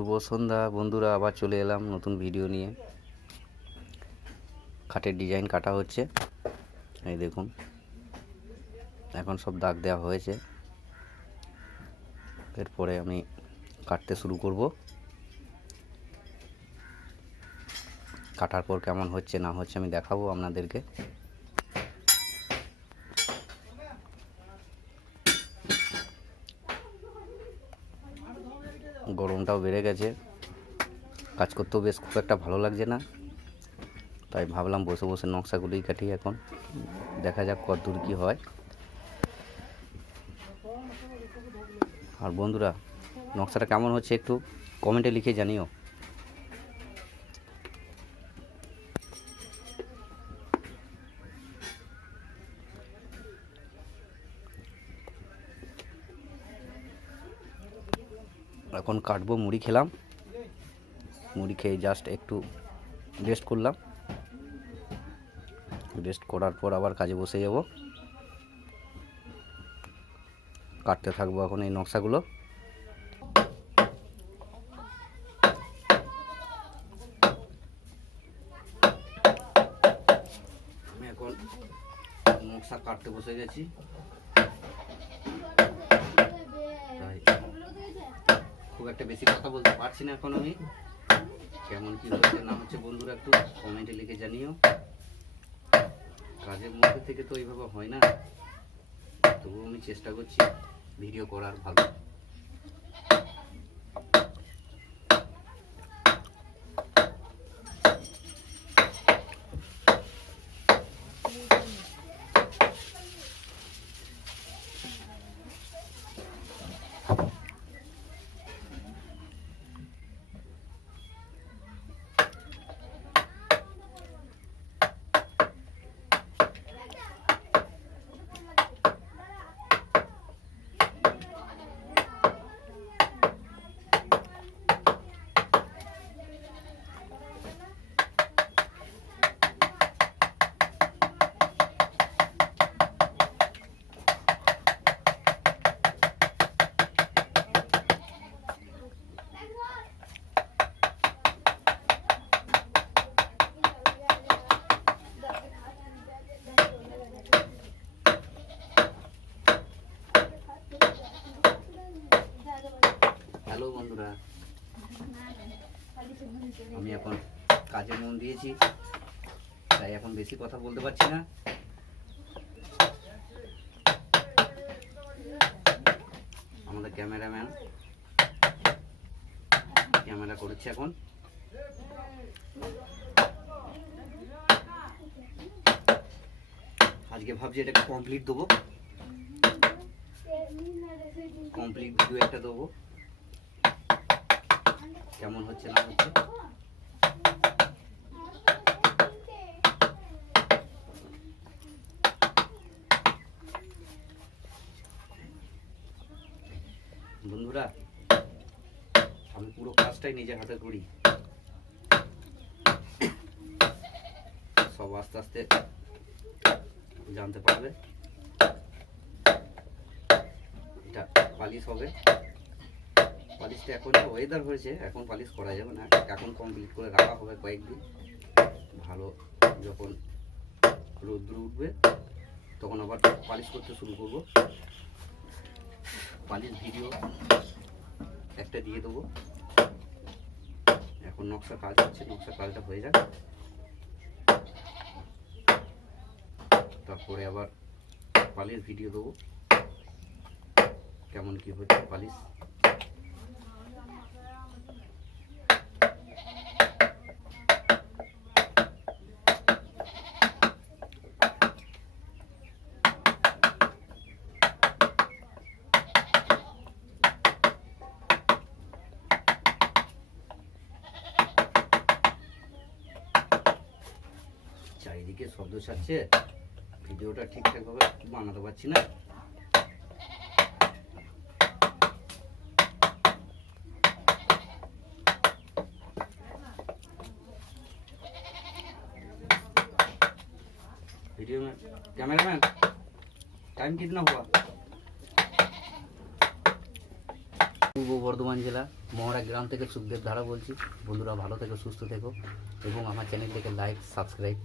শুভ সন্ধ্যা বন্ধুরা, আবার চলে এলাম নতুন ভিডিও নিয়ে। খাটের ডিজাইন কাটা হচ্ছে, এই দেখুন এখন সব দাগ দেওয়া হয়েছে। এরপরে আমি কাটতে শুরু করব। কাটার পর কেমন হচ্ছে না হচ্ছে আমি দেখাবো আপনাদেরকে। গরমটাও বেড়ে গেছে, কাজ করতেও বেশ খুব একটা ভালো লাগছে না, তাই ভাবলাম বসে বসে নকশাগুলোই কাটি। এখন দেখা যাক কত দূর কী হয়। আর বন্ধুরা, নকশাটা কেমন হচ্ছে একটু কমেন্টে লিখে জানিও। এখন কাটবো। মুড়ি খেলাম, মুড়ি খেয়ে জাস্ট একটু রেস্ট করলাম। রেস্ট করার পর আবার কাজে বসে যাব, কাটতে থাকবো এখন এই নকশাগুলো। আমি এখন নকশা কাটতে বসে গেছি, তাই খুব একটা বেশি কথা বলতে পারছি না এখন। আমি কেমন কী হচ্ছে না হচ্ছে বন্ধুরা একটু কমেন্টে লিখে জানিও। কাজের মধ্যে থেকে তো এইভাবে হয় না, তবুও আমি চেষ্টা করছি ভিডিও করার ভালো। হ্যালো বন্ধুরা, আমি এখন কাজে মন দিয়েছি, তাই এখন বেশি কথা বলতে পারছি না। আমাদের ক্যামেরাম্যান ক্যামেরা করেছে এখন। আজকে ভাবছি এটাকে কমপ্লিট দেবো, কমপ্লিট ভিডিও একটা দেবো, কেমন হচ্ছে না হচ্ছে। বন্ধুরা, আমি পুরো কাজটাই নিজে হাতে করি, সব আস্তে আস্তে জানতে পারবে। এটা পালিশ হবে, পালিশটা এখন ওয়েদার হয়েছে, এখন পালিশ করা যাবে না, এখন কমপ্লিট করে রাখা হবে কয়েকদিন। ভালো যখন রোদ্র উঠবে তখন আবার পালিশ করতে শুরু করব। পালিশ ভিডিও একটা দিয়ে দেবো। এখন নকশা কাজ হচ্ছে, নকশা কাজটা হয়ে যাক, তারপরে আবার পালিশ ভিডিও দেবো, কেমন কি হচ্ছে পালিশ। চারিদিকে শব্দ ছাড়ছে, ভিডিওটা ঠিকঠাকভাবে বানাতে পারছি না। वीडियो में कैमरामैन टाइम कितना हुआ? পূর্ব বর্ধমান জেলা মহড়া গ্রাম থেকে সুখদেব ধারা বলছি। বন্ধুরা ভালো থেকো, সুস্থ থেকো এবং আমার চ্যানেলটিকে লাইক সাবস্ক্রাইব